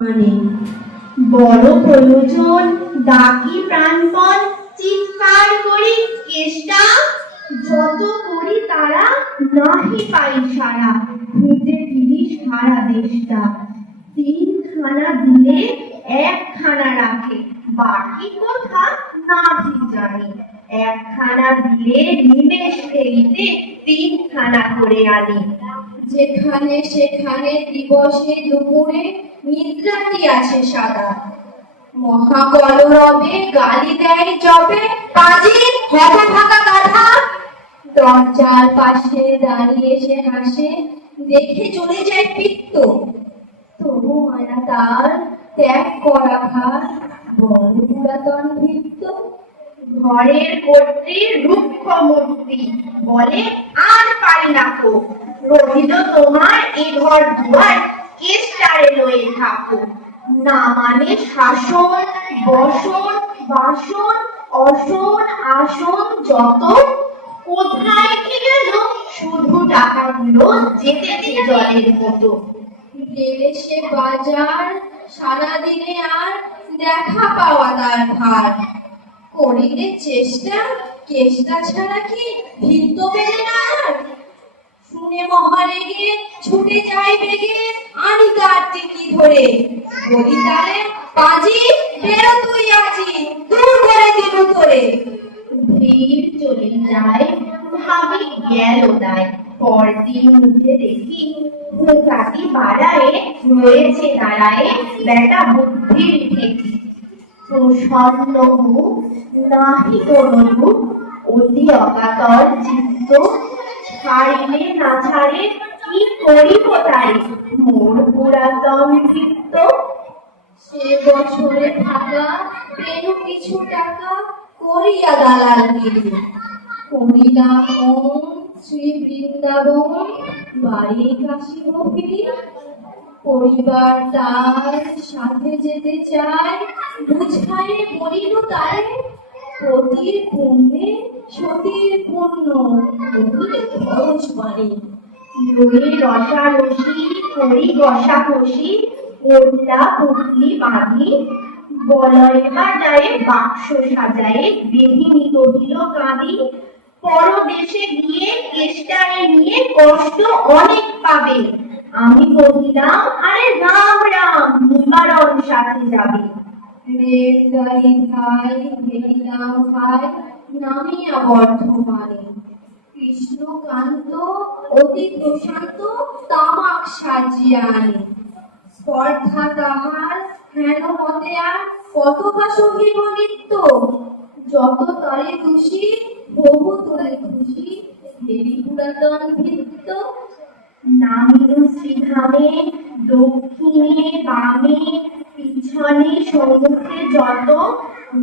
মানে বড় প্রয়োজন, ডাকি প্রাণপণ, চিৎকার করি কেষ্টা যত করি তারা নাহি পাই সারা খুঁজে ফিরি সারা দেশটা। তিনখানা দিলে একখানা রাখে, বাকি কথা না জানি। একখানা দিলে নিমেষ ফেরিতে তিনখানা করে আনি। যেখানে সেখানে দিবসে দুপুরে নিদ্রাটি আছে সাদা। মহাকলরবে গালি দেয় চপে পাজি হতে থাকা গাধা! দরজার পাশে দাঁড়িয়ে সে হাসে, দেখে চলে যায় পিত্ত। তবু মায়া তার ত্যাগ করা ভার। বড় পুরাতন ভিত্ত ঘরের কর্ত্রী রুক্ষ মূর্তি বলে আর পারি না কো রহিল তোমার এ ঘর দুয়ার কেষ্টারে লয়ে থাকো না মানে শাসন, বসন, বাসন, অসন, আসন, যত। কোথায় কি গেল? শুধু টাকাগুলো যেতেছে জলের মতো। গেলে সে বাজার, সারাদিনে আর দেখা পাওয়া তার ভার। করিলে চেষ্টা চেষ্টা ছাড়া কি ভিত্ত পেলে না? ছুটে যাই বেগে, আনি তার টিকি ধরে। বলি তারে, পাজি, বেরো তুই আজি, দূর করে দিল তোরে। ভিড় চলে যায়, ভাবি গেল তাই। পরদিন উঠে দেখি কাকি বাড়ায় রয়েছে দাঁড়ায় বেটা বুদ্ধির ঠেকি প্রসন্ন মুখ, নাহি কোনো রূপ অতি অকাতর চিত্ত ছাড়িলে না ছাড়ে কি করিব তাই? মোর পুরাতন চিত্ত। সে বছরে থাকা পেনু কিছু টাকা করিয়া দালাল করিলাম ওম শ্রী বৃন্দাবন, বাড়ি কাশি ফিরি পরিবার তার সাথে যেতে চায়। বুঝায় বলিল তারে পতির পুণ্যে, সতীর পুণ্য। বলিলে খরচ বাড়ে। লয়ে রসারসি করি ঘষাঘষি কোটলা পুটলি বাঁধি, বলয় বাজায়ে বাক্স সাজায়ে বেহিনী কহিল কাঁদি পরদেশে গিয়ে কেষ্টারে নিয়ে কষ্ট অনেক পাবে। আমি কহিলাম আরে রাম রাম, নিবারণ সাথে যাবে। কৃষ্ণকান্ত, অতি প্রশান্ত, তামাক সাজিয়া স্পর্ধা তাহার, হেন মতে আর কত বা সহিব যত তারে খুশি, বহু তোরে খুশি, দেবী পুরাতন ভিত্ত নামিল শ্রীধামে, দক্ষিণে, বামে পিছনে সম্মুখে যত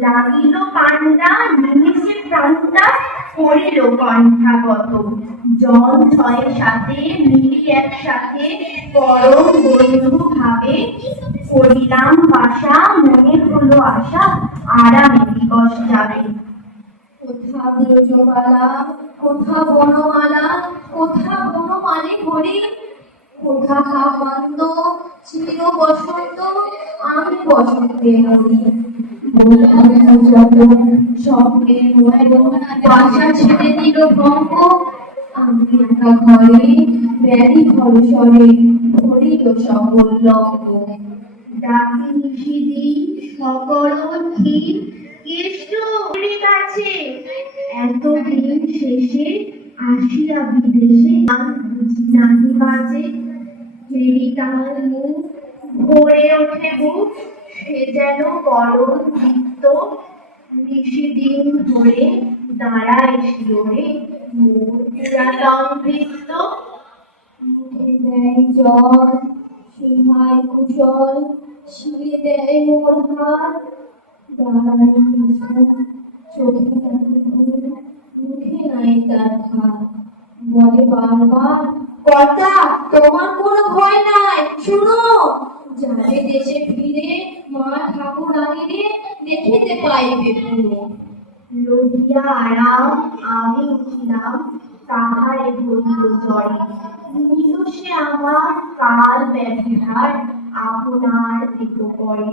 লাগিল পান্ডা নিমিষে প্রাণটা করিল কণ্ঠাগত। জন ছয়ের সাথে, মিলি একসাথে পরম বন্ধু ভাবে করিলাম বাসা মনে হলো আশা, আরামে দিবস যাবে। কোথা ব্রজবালা, কোথা বনমালা, কোথা বনমালে হরি কোথা হেমন্ত চির বসন্ত আমি মরি স্বপ্নের বাসা ছেড়ে দিল ভঙ্গ। আমি একা ঘরে, ব্যাধি ভরসরে হরিল সকল লঙ্গ ডাকি নিষিদি কাছে এতদিন শেষে আসিয়া বিদেশে নাহি বাজে। ফেরিকাল মুখ ভরে ওঠে বুক, সে যেন করণ চিত্ত নিষিদিন ধরে দাঁড়ায় শিওরে। পুরাতন বৃত্ত, মুখে দেয় জল, সিংহায় কুশল শিরে দেয় মোর হাত। দাঁড়ায় চোখে মুখে নাই তার ভাত বলে বারবার, কর্তা, তোমার কোনো ভয় নাই, শুনো! যাবে দেশে ফিরে মা ঠাকুর আনিলে দেখিতে পাইবে পুরো। লইয়া আরাম আমি উঠিলাম তাহারে ধরিল জড়ে নিল সে আমার কাল ব্যাধিহার আপনার দিত পরে।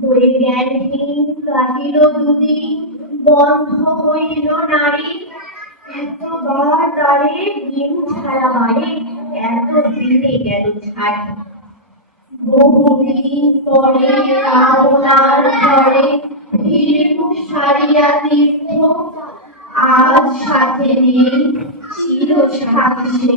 হয়ে জ্ঞানহীন কাটিল দুদিন, বন্ধ হইল নারী। এতবার তারে ডিম ছাড়া বাড়ে এত দিনে গেল ছাড়ি। বহুদিন পরে আপনার ঘরে ফিরব সারিয়া তীর্থ। আজ সাথে নেই চির সাথে